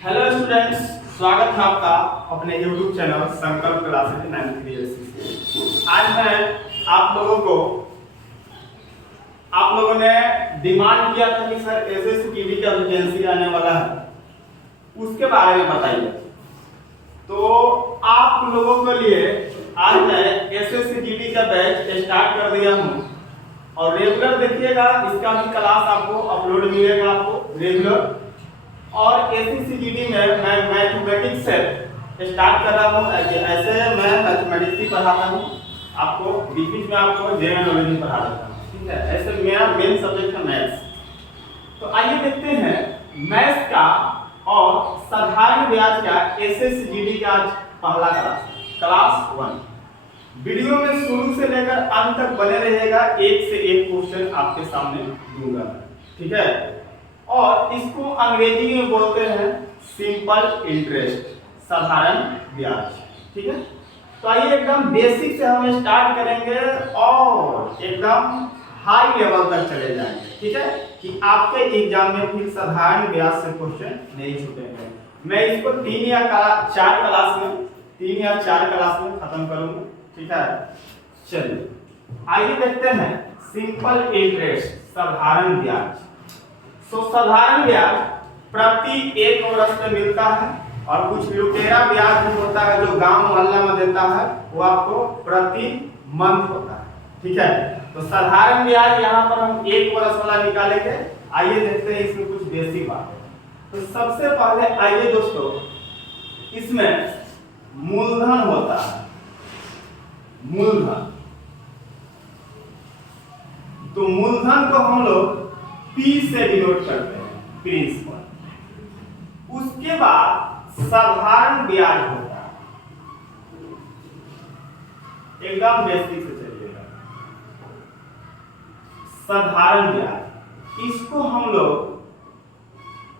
Hello students, स्वागत है आपका अपने YouTube चैनल संकल्प क्लासेस 93 आज मैं आप लोगों ने डिमांड किया था कि सर एसएससीजीडी का वैकेंसी आने वाला है, उसके बारे में बताइए। तो आप लोगों के लिए आज मैं एसएससीजीडी का बैच स्टार्ट कर दिया हूँ और रेगुलर देखिएगा, इसका भी क्लास आपको अपलोड मिलेगा आपको रेगुलर। और एसएससीजीडी में मैं मैथमेटिक्स से स्टार्ट कर रहा हूँ। ऐसे मैं मैथमेटिक्स ही पढ़ाता हूँ आपको, बीच में आपको जनरल नॉलेज भी पढ़ा देता हूँ, ठीक है। ऐसे मेरा मेन सब्जेक्ट है मैथ्स। तो आइए देखते हैं मैथ्स का और साधारण ब्याज का एसएससीजीडी का आज पहला क्लास 1। वीडियो में शुरू से लेकर अंत तक बने रहिएगा, एक से एक क्वेश्चन आपके सामने दूंगा, ठीक है। और इसको अंग्रेजी में बोलते हैं सिंपल इंटरेस्ट, साधारण ब्याज, ठीक है। तो आइए एकदम बेसिक से हम स्टार्ट करेंगे और एकदम हाई लेवल तक चले जाएंगे, ठीक है, कि आपके एग्जाम में फिर साधारण ब्याज से क्वेश्चन नहीं छूटेंगे। मैं इसको 3 या 4 क्लास में खत्म करूंगा, ठीक है। चलिए आइए देखते हैं सिंपल इंटरेस्ट, साधारण ब्याज। तो साधारण ब्याज प्रति 1 वर्ष में मिलता है और कुछ लुटेरा ब्याज भी होता है जो गांव मोहल्ला में देता है, वो आपको प्रति मंथ होता है, ठीक है। तो साधारण ब्याज यहाँ पर हम 1 वर्ष वाला निकालेंगे। आइए देखते हैं इसमें कुछ बेसिक बात है। तो सबसे पहले आइए दोस्तों, इसमें मूलधन होता है, मूलधन। तो मूलधन को हम लोग P से डिनोट करते हैं, प्रिंसिपल। उसके बाद साधारण ब्याज होता है, एकदम बेसिक से चलिएगा। साधारण ब्याज इसको हम लोग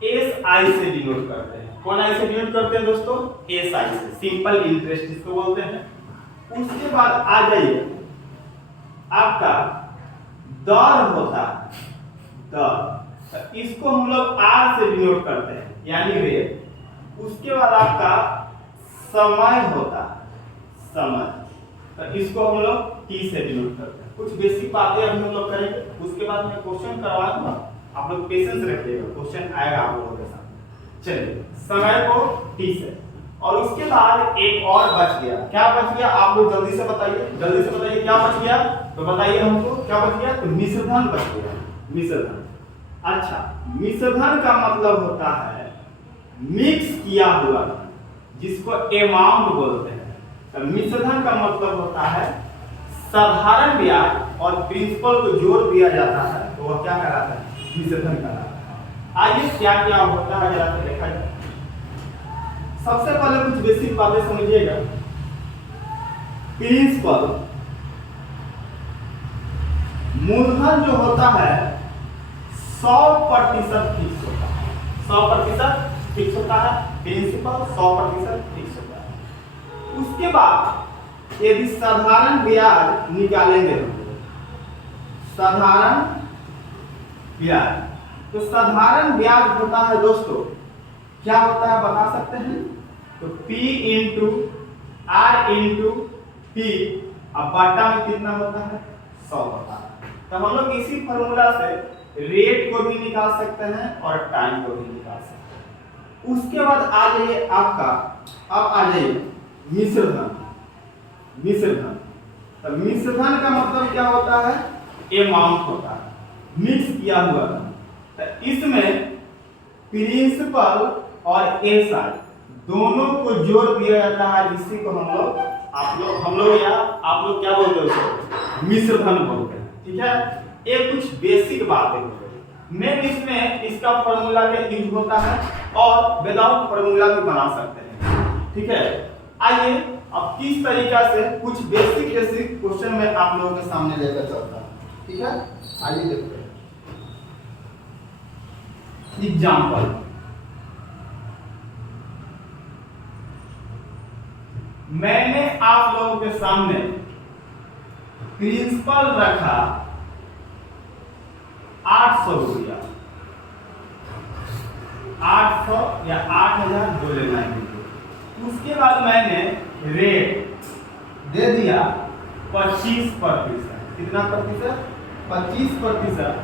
SI से डिनोट करते हैं। कौन आई से डिनोट करते हैं दोस्तों? SI से, सिंपल इंटरेस्ट इसको बोलते हैं। उसके बाद आ जाइए, आपका दर होता है, दर, इसको हम लोग R से डिनोट करते हैं, यानी रेट। उसके बाद आपका समय होता है, समय, तो इसको हम लोग T से डिनोट करते हैं। कुछ बेसिक बातें हम लोग करेंगे, उसके बाद मैं क्वेश्चन करवाऊंगा, आप लोग पेशेंस रखिएगा, क्वेश्चन आएगा आप लोगों के साथ। चलिए, समय को T से, और उसके बाद एक और बच गया। क्या बच गया आप लोग जल्दी से बताइए, क्या बच गया? तो बताइए हमको क्या बच गया? तो मिश्रधन बच गया, मिश्रधन। अच्छा, मिश्रधन का मतलब होता है मिक्स किया हुआ धन, जिसको अमाउंट बोलते हैं। तो मिश्रधन का मतलब होता है साधारण ब्याज और प्रिंसिपल को जोड़ दिया जाता है, तो वह क्या कहलाता है? मिश्रधन कहलाता है। आइए क्या क्या होता है जरा देखा जाए। सबसे पहले कुछ बेसिक बातें समझिएगा। प्रिंसिपल मूलधन जो होता है 100% फिक्स होता है, 100% फिक्स होता है। प्रिंसिपल 100% फिक्स होता है। उसके बाद यदि साधारण ब्याज निकालेंगे, साधारण ब्याज, तो साधारण ब्याज होता है दोस्तों, क्या होता है बता सकते हैं? तो P into R into P, अब बटा में कितना होता है? 100 होता है। तो हम लोग इसी फॉर्मूला से रेट को भी निकाल सकते हैं और टाइम को भी निकाल सकते हैं। उसके बाद आ जाइए आपका, अब आ जाइए मिश्रधन। मिश्रधन, तो मिश्रधन का मतलब क्या होता है? अमाउंट होता है, मिक्स किया हुआ धन। तो इसमें प्रिंसिपल और SI दोनों को जोड़ दिया जाता है, इसी को हम लोग या आप लोग क्या बोलते हो? मिश्रधन बोलते हैं, ठीक है। ये कुछ बेसिक बातें हैं। मेन इसमें इसका फॉर्मूला का यूज होता है और विदाउट फॉर्मूला भी बना सकते हैं, ठीक है। आइए अब किस तरीका से कुछ बेसिक क्वेश्चन में आप लोगों के सामने लेकर चलता हूं, ठीक है। आइए देखते हैं एग्जाम्पल। मैंने आप लोगों के सामने प्रिंसिपल रखा 800 रुपया, 800 800 या 8000 जो लेना है कीजिए। उसके बाद मैंने रेट दे दिया 25%। कितना प्रतिशत? 25%।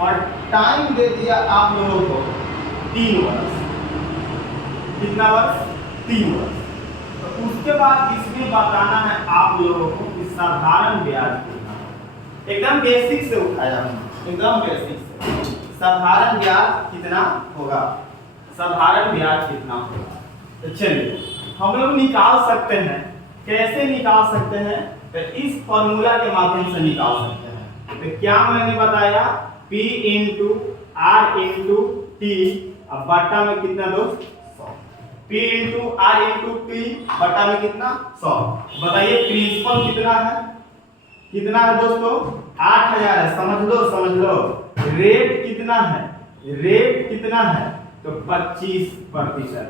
और टाइम दे दिया आप लोगों को 3 वर्ष। कितना वर्ष? 3 वर्ष। तो उसके बाद इसमें बताना है आप लोगों को कि साधारण ब्याज कितना है। एकदम बेसिक से उठाया हूं, एकदम बेसिक से। साधारण ब्याज कितना होगा? साधारण ब्याज कितना होगा? तो चलिए हम लोग निकाल सकते हैं। कैसे निकाल सकते हैं? तो इस फॉर्मूला के माध्यम से निकाल सकते हैं। तो क्या मैंने बताया? P into R into T, अब बट्टा में कितना दोस्त? 100। P into R into T बट्टा में कितना? 100। बताइए प्रिंसिपल कितना है? कितना है दोस्तों? 8000 है। समझ लो समझ लो। रेट कितना है? रेट कितना है? तो 25%।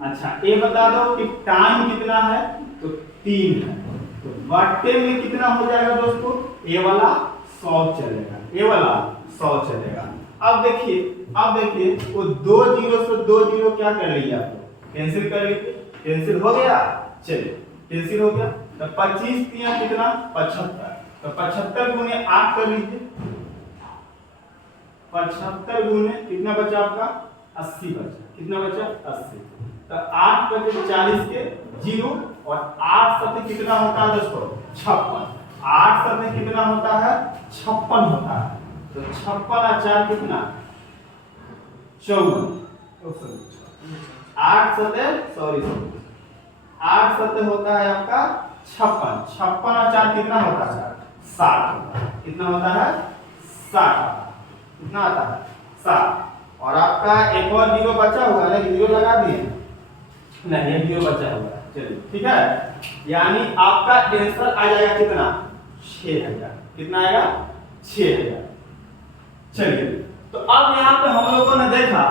अच्छा ये बता दो कि टाइम कितना है? तो 3 है। तो बट्टे में कितना हो जाएगा दोस्तों? ये वाला 100 चलेगा, ये वाला 100 चलेगा। अब देखिए वो 2 जीरो से 2 जीरो क्या कर लीजिए आप लोग? कैंसिल कर लीजिए। कैंसिल हो गया। चलिए कैंसिल हो गया। तो 25 3 कितना? 75। तो 75 गुने 8 कर लीजिए। 75 गुने कितना बचा आपका? 80 बचा। कितना बचा? 80। तो 8 बचे 40 के 0 और 8 सत्ते कितना होता है दोस्तों? 56। 8 सत्ते कितना होता है? 56 होता है। तो 56 और 4 कितना? 54। 8 सत्ते होता है आपका 56। 56 और 4 कितना होता है? 60। कितना होता है? 60। कितना आता है? 60। और आपका एक और जीरो बचा हुआ है, जीरो लगा दिए? नहीं, ये जीरो बचा हुआ है। चलिए ठीक है। यानी आपका आंसर आ जाएगा कितना? 6000। कितना आएगा? 6000। चलिए तो अब यहाँ पे हम लोगों ने देखा,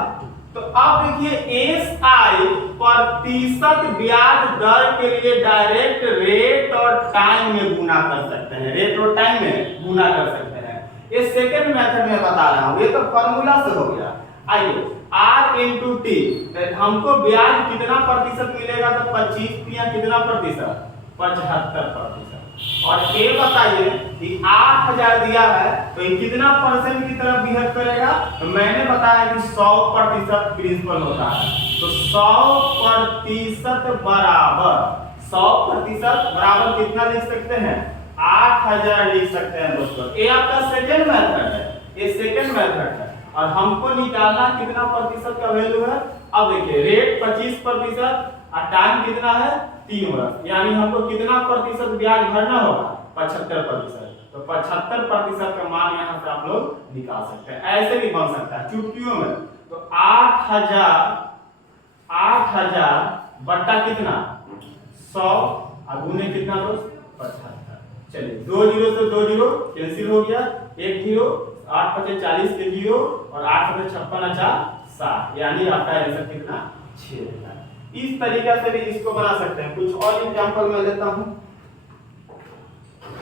तो अब देखिए एसआई प्रतिशत ब्याज दर के लिए डायरेक्ट रेट और टाइम में गुना कर सकते हैं। रेट और टाइम में गुना कर सकते हैं। ये सेकंड मेथड में बता रहा हूं, ये तो फॉर्मूला से हो गया। आइए R इंटू टी, हमको ब्याज कितना प्रतिशत मिलेगा? तो 25 या कितना प्रतिशत? 75%। और ये बताइए कि 8000 दिया है तो ये कितना परसेंट की तरफ बिहेव करेगा? तो मैंने बताया कि 100% प्रिंसिपल होता है। तो 100% बराबर 100% बराबर कितना लिख सकते हैं? 8000 लिख सकते हैं दोस्तों। ये आपका सेकंड मेथड है, ये सेकंड मेथड है। और हमको निकालना कितना प्रतिशत का वैल्यू है? अब देखिए रेट 25% और टाइम कितना है? 3 वर्ष। यानी हमको कितना प्रतिशत ब्याज भरना होगा? 75%। तो 75% का मान यहाँ से आप लोग निकाल सकते हैं। ऐसे भी बन सकता है चुटकियों में। तो 8000 बट्टा कितना? 100 और गुने कितना दोस्त? 75। चलिए 2 जीरो से 2 जीरो कैंसिल हो गया। 1 जीरो, 8 पचे 40 के 0 और 8 पचे 56 4 7। यानी आपका आंसर कितना? 6000। इस तरीके से भी इसको बना सकते हैं। कुछ और एग्जांपल मैं लेता हूं,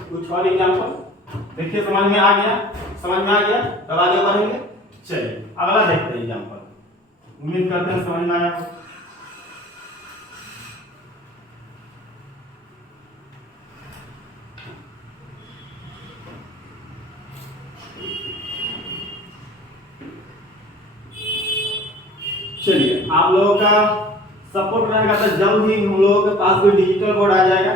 कुछ और एग्जांपल देखिए। समझ में आ गया? समझ में आ गया? तब आगे बढ़ेंगे। चलिए अगला देखते हैं एग्जांपल। उम्मीद करते हैं समझ में आया। चलिए आप लोगों का सपोर्ट रहेगा तो जल्द ही हम लोगों के पास भी डिजिटल बोर्ड आ जाएगा।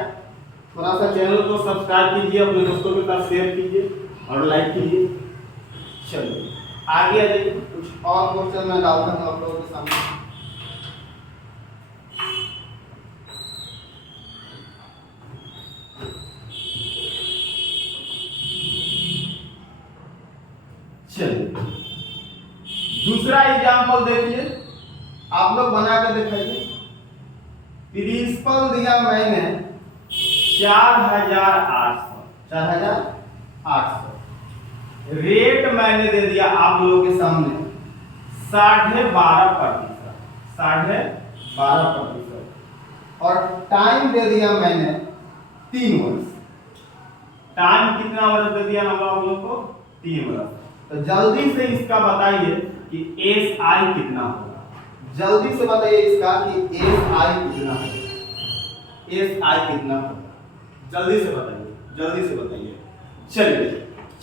थोड़ा सा चैनल को सब्सक्राइब कीजिए, अपने दोस्तों के साथ शेयर कीजिए और लाइक कीजिए। चलिए आगे आ जाइए। कुछ और क्वेश्चन मैं डालता हूँ आप लोगों के सामने। चलिए दूसरा एग्जांपल देखिए, आप लोग बना कर दिखाइए। प्रिंसिपल दिया मैंने 4800। रेट मैंने दे दिया आप लोगों के सामने 12.5%। और टाइम दे दिया मैंने 3 वर्ष। टाइम कितना वर्ष दे दिया हम लोगों को? 3 वर्ष। तो जल्दी से इसका बताइए कि एसआई कितना होगा? जल्दी से बताइए इसका कि एस आई कितना है, एस आई कितना होगा, जल्दी से बताइए, जल्दी से बताइए। चलिए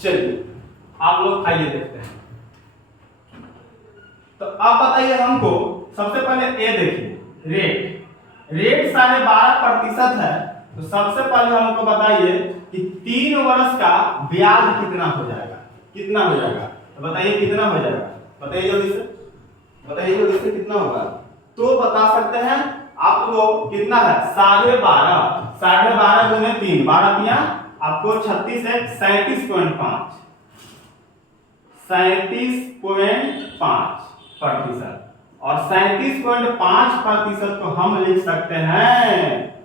चलिए आप लोग आइए देखते हैं। तो अब बताइए हमको, सबसे पहले ए देखिए, रेट, रेट 12.5% है। तो सबसे पहले हमको बताइए कि 3 वर्ष का ब्याज कितना हो जाएगा, कितना हो जाएगा, तो बताइए कितना हो जाएगा, बताइए जल्दी से, बताइए जल्दी से कितना होगा। तो बता सकते हैं आप लोग कितना है, 12.5, 12.5 गुने 3, 12 दिया आपको 36 है, 37.5, 37.5%, और 37.5% को हम लिख सकते हैं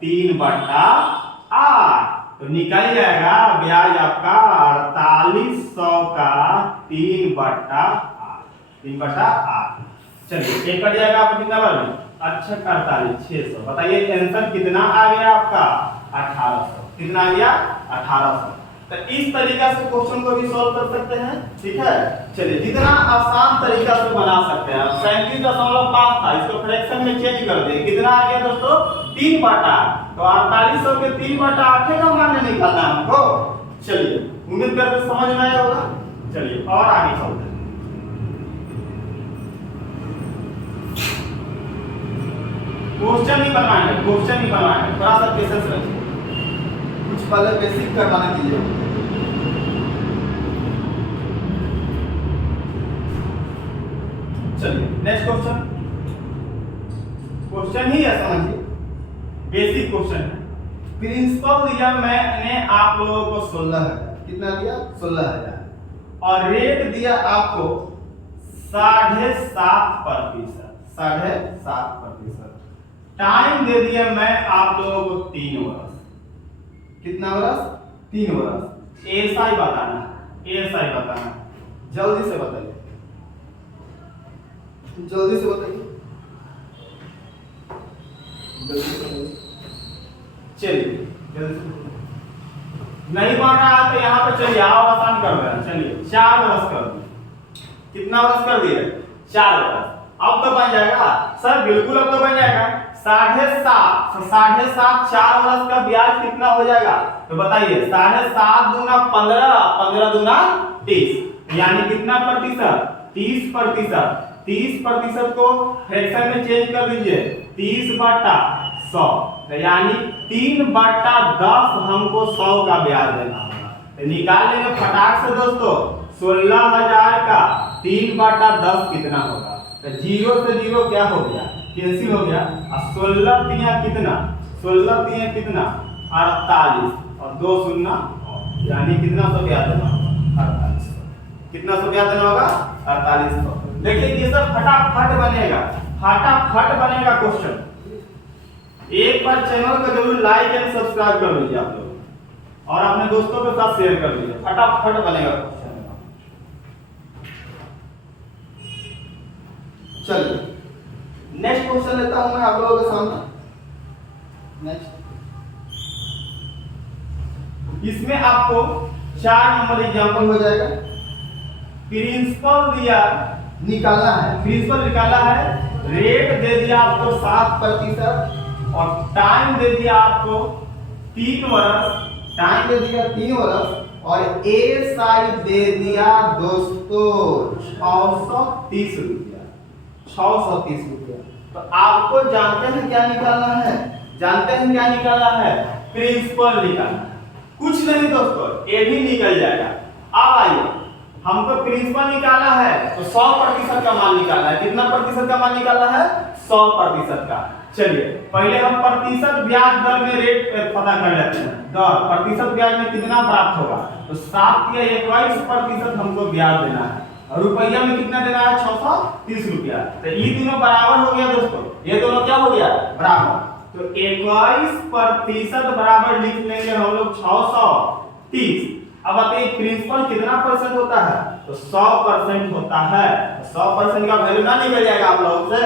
3/8। तो निकल जाएगा ब्याज आपका 4800 का 3/8, 3/8। चलिए एक कट जाएगा आपको कितना बार में, अच्छा 48,600। बताइए आंसर कितना आ गया आपका, 1800। कितना आ गया, 1800। तो इस तरीका से क्वेश्चन को भी सॉल्व कर सकते हैं, ठीक है। चलिए जितना आसान तरीका से बना सकते हैं। 37.5 था, इसको फ्रैक्शन में चेंज कर दें, कितना आ गया दोस्तों, 3/8। तो 4800 के 3/8 का मान निकालना है हमको। चलिए उम्मीद करते समझ में आया होगा। चलिए और आगे चलते हैं। क्वेश्चन ही बनाएंगे, क्वेश्चन ही बनाएंगे, थोड़ा सा पेशेंस रखिए, कुछ पहले बेसिक करवाने दीजिए। चलिए नेक्स्ट क्वेश्चन, क्वेश्चन ही है समझिए, बेसिक क्वेश्चन है। प्रिंसिपल दिया मैंने आप लोगों को 16,000, कितना दिया, 16,000, और रेट दिया आपको 7.5%, 7.5%। टाइम दे दिया मैं आप लोगों को 3 वर्ष, कितना वर्ष, 3 वर्ष। ऐसा ही बताना है, ऐसा ही बताना है, जल्दी से बताइए, जल्दी से बताइए, जल्दी से बताइए। चलिए जल्दी से, नहीं बन रहा है तो यहाँ पे चलिए आओ आसान कर रहे हैं। चलिए 4 वर्ष कर दिए, कितना वर्ष कर दिए, 4 वर्ष। अब तो बन जाएगा सर, बिल्कुल अब तो बन जाएगा 7.5, 7.5 4 वर्ष का ब्याज कितना हो जाएगा, तो बताइए 7.5 दूना 15, 15 दूना 30, यानी कितना प्रतिशत, 30%। 30% को फ्रैक्शन में चेंज कर दीजिए, 30/100, तो यानी 3/10 हमको 100 का ब्याज देना होगा। तो निकाल लेंगे फटाक से दोस्तों, 16,000 का 3/10 कितना होगा, तो 0 से 0 क्या हो गया, कैंसिल हो गया, और 16 तिया कितना, 16 तिया कितना 48, और 2 शून्य, यानी कितना सौ ब्याज देना होगा, 4800। कितना सौ ब्याज देना होगा, 4800। देखिए ये सब फटाफट बनेगा, फटाफट बनेगा क्वेश्चन। एक बार चैनल को जरूर लाइक एंड सब्सक्राइब कर लीजिए आप लोग, और अपने दोस्तों के साथ शेयर कर लीजिए, फटाफट बनेगा क्वेश्चन। चलिए नेक्स्ट क्वेश्चन लेता हूं मैं आप लोगों के सामने। नेक्स्ट, इसमें आपको 4 नंबर एग्जांपल हो जाएगा। प्रिंसिपल दिया निकालना है, प्रिंसिपल निकालना है, रेट दे दिया आपको 7%, और टाइम दे दिया आपको 3 वर्ष, टाइम दे दिया 3 वर्ष, और एसआई दे दिया दोस्तों 630 रुपया, 630 रुपया। तो आपको जानते हैं क्या निकालना है, जानते हैं क्या निकालना है, प्रिंसिपल निकालना है, कुछ नहीं दोस्तों, ये भी निकल जाएगा। अब आइए, हमको प्रिंसिपल निकालना है तो 100% का मान निकालना है। कितना प्रतिशत का मान निकालना है, 100% का। चलिए पहले हम प्रतिशत ब्याज दर में रेट पता कर लेते हैं। दर प्रतिशत ब्याज में कितना प्राप्त होगा, तो 7 या 21% हमको ब्याज देना है, और रुपया में कितना देना है, 630 रुपया। तो ये दोनों बराबर हो गया दोस्तों, ये दोनों क्या हो गया, बराबर। तो 21% बराबर लिख लेंगे हम लोग 630। अब बताइए प्रिंसिपल कितना परसेंट होता है, तो 100% होता है। 100% का वैल्यू ना निकल जाएगा आप लोगों से,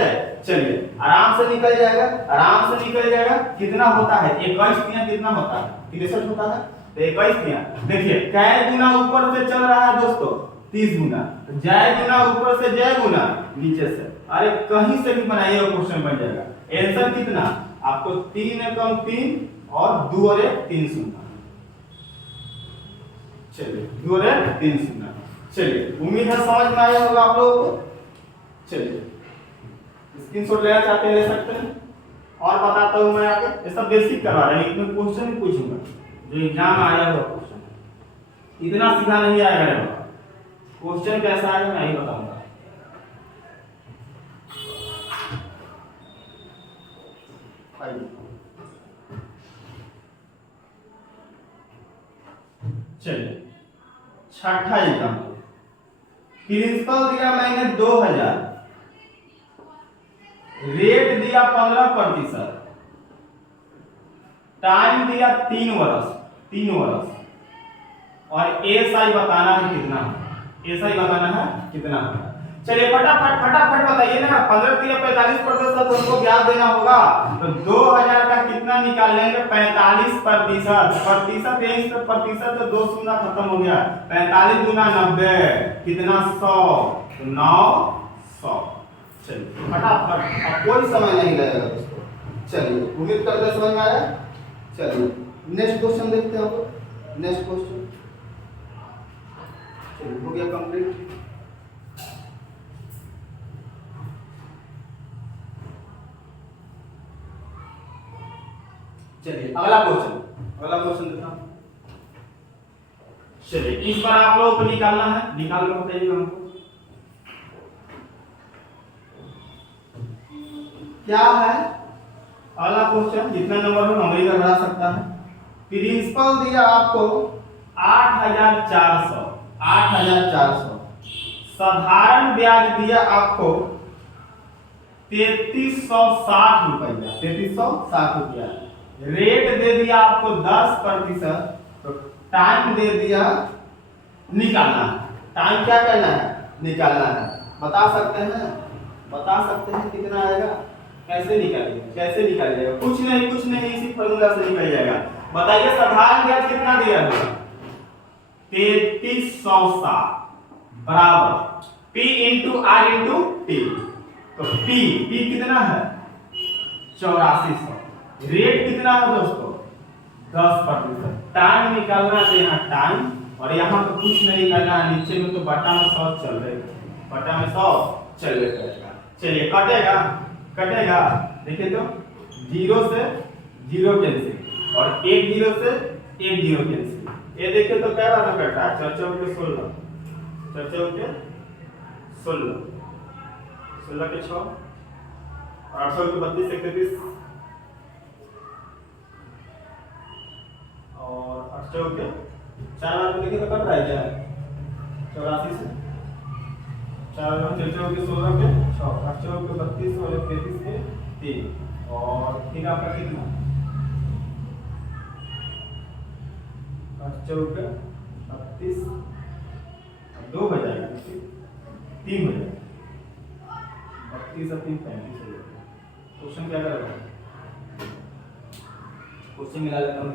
चलिए आराम से निकल जाएगा, आराम से निकल जाएगा। कितना होता है, 21 तिया कितना होता है, 63 होता है। तो 21 तिया देखिए कै गुना ऊपर से चल रहा है दोस्तों, 30 गुना, तो जय गुना ऊपर से जय गुना नीचे से, अरे कहीं से भी बनाइए क्वेश्चन बन जाएगा। आंसर कितना आपको 3 एकम 3 और 2 और 1 3 शून्य। चलिए 2 और 1 3 शून्य। चलिए उम्मीद है समझ में आया होगा आप लोगों को। चलिए स्क्रीनशॉट लेना चाहते हैं ले सकते हैं, और बताता हूं मैं आगे। ये सब बेसिक करवा रहे हैं, इसमें क्वेश्चन भी पूछूंगा जो एग्जाम में आया हुआ क्वेश्चन, इतना सीधा नहीं आएगा रे बाबा। क्वेश्चन कैसा आएगा मैं ही बताऊंगा। चलिए छठा एग्जाम्पल। प्रिंसिपल दिया मैंने 2000, रेट दिया 15%, टाइम दिया 3 वर्ष और एसआई बताना है कितना, एसआई बताना है कितना। चलिए फटाफट बताइए ना। 15 दिया 45% हमको ब्याज देना होगा, तो 2000 का कितना निकाल लेंगे 45%। प्रतिशत है इस पर प्रतिशत, तो 2 शून्य खत्म हो गया। 45 गुना 90 कितना 100, तो 900। चलिए फटाफट, अब कोई समय नहीं लगेगा दोस्तों। चलिए उम्मीद करते हैं समझ में आया। चलिए नेक्स्ट क्वेश्चन देखते हैं हम। नेक्स्ट क्वेश्चन चलिए हो गया कंप्लीट। चलिए अगला क्वेश्चन देखता हूं। चलिए इस पर आप लोगों को निकालना है, निकाल कर बताइए हमको क्या है। अगला क्वेश्चन जितना नंबर हो नंबर का बढ़ा सकता है। प्रिंसिपल दिया आपको 8,400, साधारण ब्याज दिया आपको 3360 रुपया, 3360 रुपया। रेट दे दिया आपको 10%, तो टाइम दे दिया निकालना है। टाइम क्या करना है निकालना है। बता सकते हैं कितना आएगा, कैसे निकालिएगा। कुछ नहीं इसी फॉर्मूला से निकल जाएगा। बताइए साधारण ब्याज कितना दिया है 3360 बराबर P into R into T। तो P कितना है 8400। रेट कितना है दोस्तों 10%। टाइम निकालना है, यहाँ टाइम और यहाँ तो कुछ नहीं करना है, नीचे में तो बटा में 100 चल रहा। चलिए कटेगा देखिए तो 0 से 0 कैंसिल और 1 0 से 1 0 कैंसिल। ये देखिए तो क्या बात करता है 4 4 के 16, 4 4 के 16, 16 के 6 और 8 के 32 से 33 और 8 के 4 बार देखिए तो कट रहा है क्या 84 से 4 4 के 16 के 6 8 के 32 और 33 के 3 और फिर आपका कितना 8 के 32 2 हो जाएगा 3 हो जाएगा 32 और 3 35 हो जाएगा। क्वेश्चन क्या करेगा क्वेश्चन मिला लेता हूँ।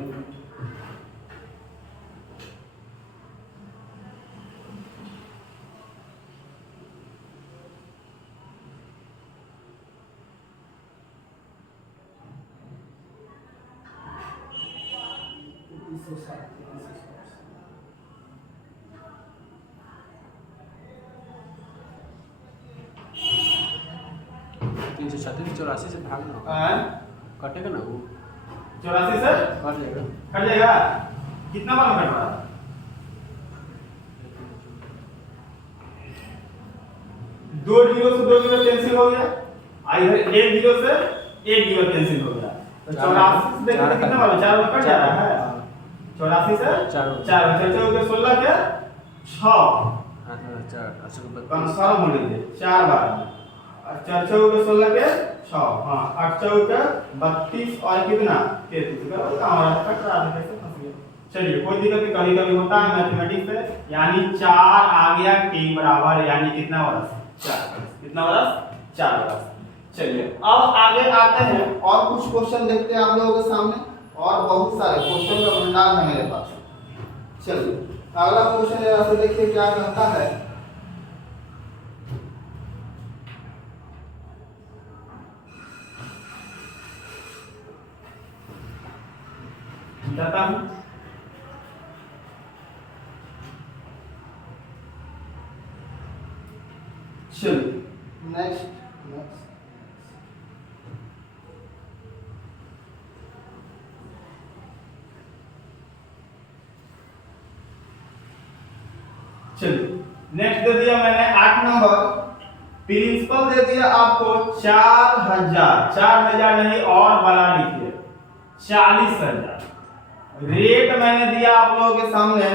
तीन सौ 84 से भागना कटेगा ना वो 84 से कट जाएगा। कितना बार कट रहा है 2 0 से 2 0 कैंसिल हो गया, इधर 1 0 से 1 0 कैंसिल हो गया। तो 84 से देखिए कितना बार 4 बार कट जा रहा है। 84 से 4 4 हो गया 16 के 6 कंफर्म हो लीजिए 4 बार 4 4 के 16 के 6 हां 8 4 के 32 और कितना 33 का हमारा कट रहा है कैसे फंस गया। चलिए कोई दिक्कत नहीं, कभी कभी होता है मैथमेटिक्स में। यानी 4 आ गया t बराबर यानी कितना वर्ष 4 कितना वर्ष 4 वर्ष। चलिए अब आगे आते हैं और कुछ क्वेश्चन देखते हैं आप लोगों के सामने, और बहुत सारे क्वेश्चन का भंडार है मेरे पास। चलिए अगला क्वेश्चन ऐसे देखिए क्या कहता है बताता हूं। चलो नेक्स्ट चलिए नेक्स्ट दे दिया मैंने 8 नंबर। प्रिंसिपल दे दिया आपको 4000 नहीं और बड़ा लिखिए 40,000। रेट मैंने दिया आप लोगों के सामने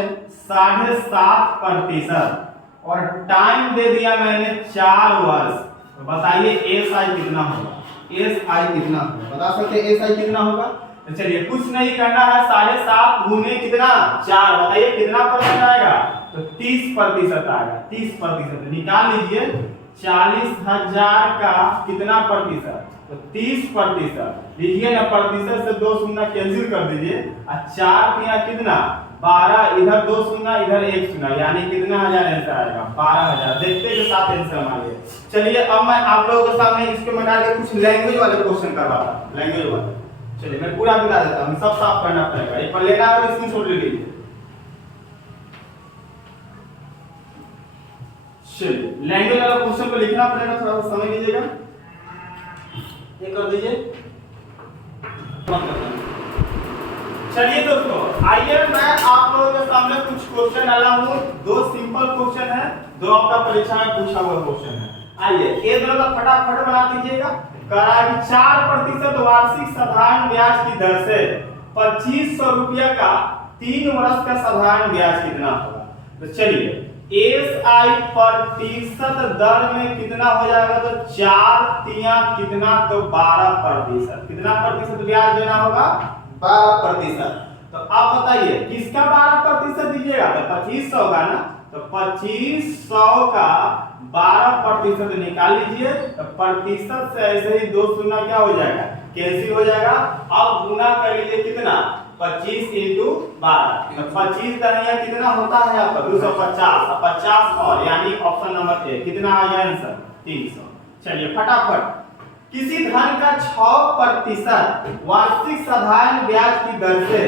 7.5% और टाइम दे दिया मैंने 4 वर्ष। तो बताइए एसआई कितना होगा? एसआई कितना होगा बता सकते हैं? एसआई कितना होगा? तो चलिए कुछ नहीं करना है, 7.5 गुने कितना 4, बताइए कितना परसेंट आएगा? तो 30% आएगा। 30% निकाल लीजिए। 40,000 का कितना प्रतिशत? तो 30% लीजिए ना, प्रतिशत से 2 शून्य कैंसिल कर दीजिए और 4 यहाँ कितना 12, इधर 2 शून्य इधर 1 शून्य, यानी कितना हजार आंसर आएगा? 12,000। देखते के साथ आंसर मारिए। चलिए अब मैं आप लोगों के सामने इसको मिटा के कुछ लैंग्वेज वाले क्वेश्चन करवाता हूं। लैंग्वेज वाले चलिए मैं पूरा मिला देता हूं, सब साफ करना पड़ेगा। एक पर लेना है, स्क्रीनशॉट ले लीजिए। चलिए लैंग्वेज वाला क्वेश्चन को लिखना पड़ेगा, थोड़ा सा समझ लीजिएगा। ये कर दीजिए। चलिए दोस्तों आइए मैं आप लोगों के सामने कुछ क्वेश्चन डाला हूं। 2 सिंपल क्वेश्चन है, 2 आपका परीक्षा में पूछा हुआ क्वेश्चन है। आइए ये दोनों का फटाफट बना दीजिएगा। करा कि 4% वार्षिक साधारण ब्याज की दर से 2500 रुपया का 3 वर्ष का साधारण ब्याज कितना होगा? तो चलिए एसआई प्रतिशत दर में कितना हो जाएगा? तो 4 कितना तो 12%। कितना प्रतिशत ब्याज देना होगा? 12%। तो अब बताइए किसका 12% दीजिएगा? तो 2500 का ना, तो 2500 का 12% निकाल लीजिए। तो प्रतिशत से ऐसे ही 2 शून्य क्या हो जाएगा? कैंसिल हो जाएगा। अब गुना कर लीजिए कितना? 25 × 12। तो 25 दनिया कितना होता है आपका? 250 और 50 और यानी ऑप्शन नंबर ए कितना आ गया आंसर? 300। चलिए फटाफट किसी धन का 6% वार्षिक साधारण ब्याज की दर से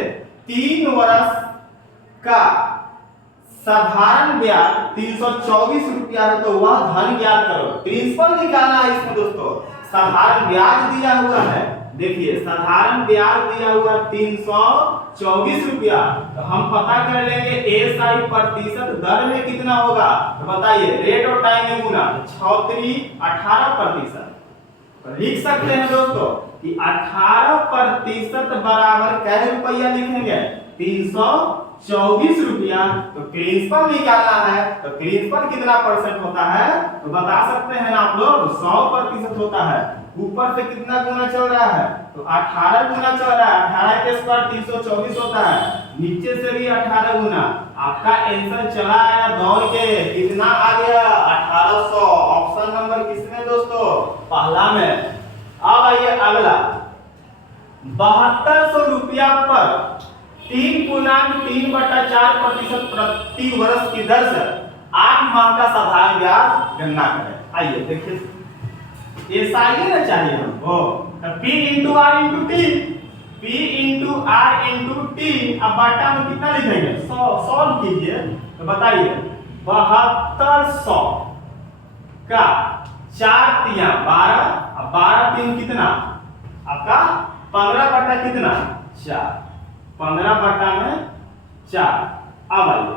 3 वर्ष का साधारण ब्याज 324 रुपया है, तो वह धन ज्ञात करो। प्रिंसिपल निकालना है इसमें दोस्तों। साधारण ब्याज दिया हुआ है, देखिए साधारण ब्याज दिया हुआ 324 रुपया। तो हम पता कर लेंगे एसआई प्रतिशत दर में कितना होगा? तो बताइए रेट और टाइम में गुना 6 18%। लिख सकते हैं दोस्तों कि 18% बराबर क्या रुपया लिखेंगे? 324 रुपया। तो प्रिंसिपल निकालना है, तो प्रिंसिपल कितना परसेंट होता है? तो बता सकते हैं आप लोग 100% होता है। ऊपर से कितना गुना चल रहा है? तो 18 गुना चल रहा है। 18 के स्क्वायर 324 होता है, नीचे से भी 18 गुना। आपका आंसर चला आया दौड़ के, कितना आ गया? 1800। ऑप्शन नंबर किसमें दोस्तों? पहला में। अब आइए अगला 7200 रुपया पर 3.3/4% प्रति वर्ष की दर से 8 माह का साधारण ब्याज गणना करें। आइए देखिए एसआई ना चाहिए हमको, तो P × R × T, P × R × T। अब बाटा में कितना लिखेंगे? 100। सॉल्व कीजिए तो बताइए 7200 का 4 × 12 और 12 × कितना आपका 15 कितना 4, 15 में 4। अब आइए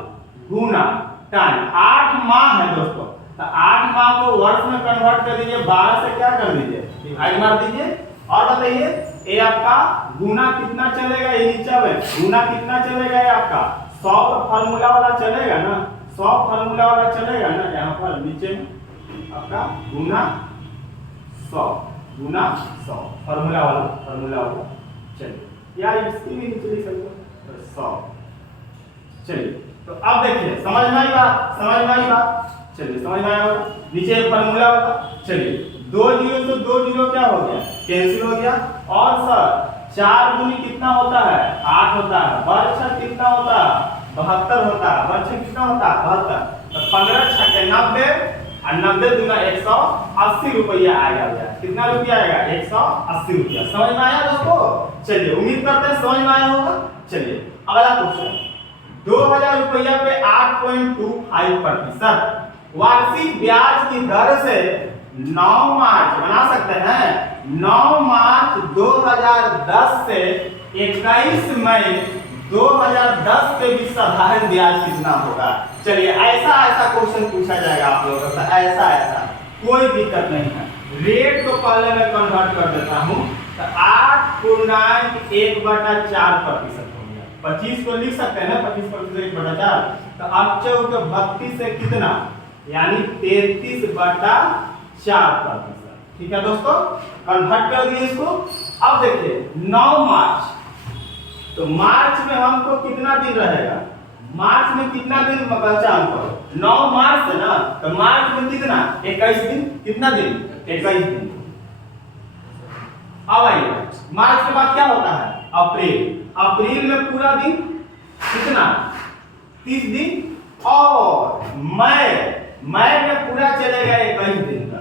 गुना टाइम 8 माह है दोस्तों, तो 8 माह को वर्ष में कन्वर्ट कर दीजिए। 12 से क्या कर दीजिए? डिवाइड मार दीजिए। और बताइए ये आपका गुना कितना चलेगा? ये नीचे में गुना कितना चलेगा? ये आपका 100 फार्मूला वाला चलेगा ना, 100 फार्मूला वाला चलेगा ना। यहाँ पर नीचे में आपका गुना 100 फार्मूला वाला चलिए यार इसकी भी नीचे लिख सकते हो 100। चलिए तो अब देखिए समझ में आई बात? चलिए समझ में आया होगा। नीचे फार्मूला होगा। चलिए 2 जीरो से 2 जीरो क्या हो गया? कैंसिल हो गया। और सर 4 दूनी कितना होता है? 8 होता है। वर्ग कितना होता है? 72 होता है। वर्ग कितना होता है? 72। तो 15 छक्के 90 और 90 दूना 180 रुपया आएगा। कितना रुपया आएगा? 180 रुपया। समझ में आया दोस्तों? चलिए उम्मीद करते हैं समझ में आया होगा। चलिए अगला क्वेश्चन, 2000 रुपया पे 8.25% वार्षिक ब्याज की दर से 9 मार्च बना सकते हैं, 9 मार्च 2010 से 21 मई 2010 के बीच साधारण ब्याज कितना होगा। चलिए ऐसा क्वेश्चन पूछा जाएगा आप लोगों से, ऐसा कोई दिक्कत नहीं है। रेट को पहले मैं कन्वर्ट कर देता हूं, तो 8.1/4% हो गया। 25 को लिख सकते हैं ना, 25% 1/4, तो अब चौक 32 से कितना, यानी 33/4%। ठीक है दोस्तों, कन्वर्ट कर दिए इसको। अब देखिए 9 मार्च, तो मार्च में हमको कितना दिन रहेगा, मार्च में कितना दिन बचा हमको, 9 मार्च है ना, तो मार्च में कितना, 21 दिन, कितना दिन, 21 दिन। अब आइए मार्च के बाद क्या होता है, अप्रैल, अप्रैल में पूरा दिन कितना, 30 दिन, और मई में पूरा चलेगा 21 दिन का।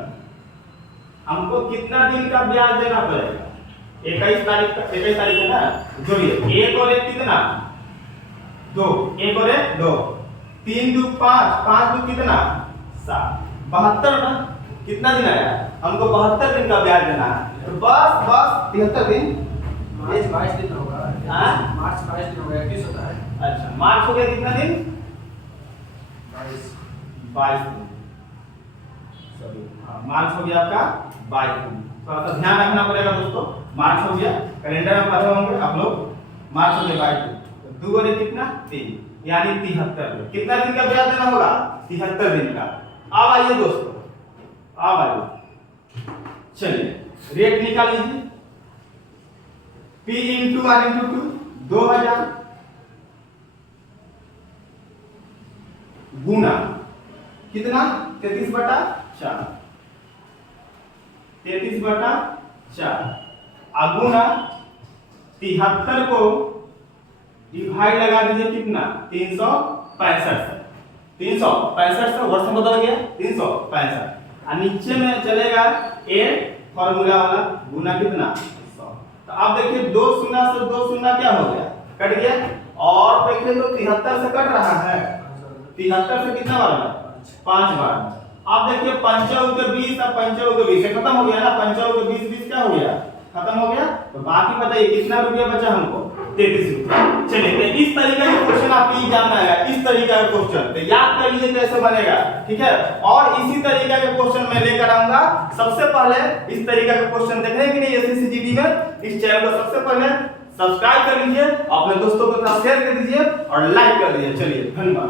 हमको कितना दिन का ब्याज देना पड़ेगा, 21 तारीख तक, 21 तारीख है ना, जोड़िए 1 और 1 कितना, 2, 1 और 1 2, 3 2 5, 5 2 कितना, 7, 72 ना, कितना दिन आया, हमको 72 दिन का ब्याज देना है। तो बस 73 दिन, मार्च 22 दिन होगा। हाँ? मार्च 22 दिन होगा, 21 होता है। अच्छा मार्च हो गया कितना दिन, 22 दिन, सॉरी हाँ, मार्च हो गया आपका 22 दिन। थोड़ा सा ध्यान रखना पड़ेगा दोस्तों, मार्च हो गया, कैलेंडर में पढ़े होंगे आप लोग, मार्च हो गया 22 दिन, तो 2 और 1 कितना, 3, यानी 73 दिन। कितना दिन का ब्याज देना होगा, 73 दिन का। अब आइए दोस्तों, अब आइए, चलिए रेट निकाल लीजिए, P इंटू R इंटू 2, 2000 गुना कितना, 33/4, 33/4, अगुना 73 को डिवाइड लगा दीजिए कितना, 365 से, 365 से वर्ष बदल गया 365, और नीचे में चलेगा ए फॉर्मूला वाला, गुना कितना 100। तो अब देखिए 2 शून्य से 2 शून्य क्या हो गया, कट गया, और देखिए तो 73 से कट रहा है, 73 से कितना बार, 5 बार। अब देखिए 5 के 20 और 5 के 20 खत्म हो गया ना, 5 के 20 क्या हो गया, खत्म हो गया। तो बाकी बताइए कितना रुपया बचा हमको, 33 रुपया। चलिए तो इस तरीके का क्वेश्चन आपकी एग्जाम में आएगा, इस तरीके का क्वेश्चन, तो याद कर लीजिए कैसे बनेगा, ठीक है। और इसी तरीके के क्वेश्चन मैं लेकर आऊंगा। सबसे पहले इस तरीके का क्वेश्चन देखने के लिए एसएससी जीडी में इस चैनल को सबसे पहले सब्सक्राइब कर लीजिए, अपने दोस्तों के साथ शेयर कर दीजिए और लाइक कर दीजिए। चलिए धन्यवाद।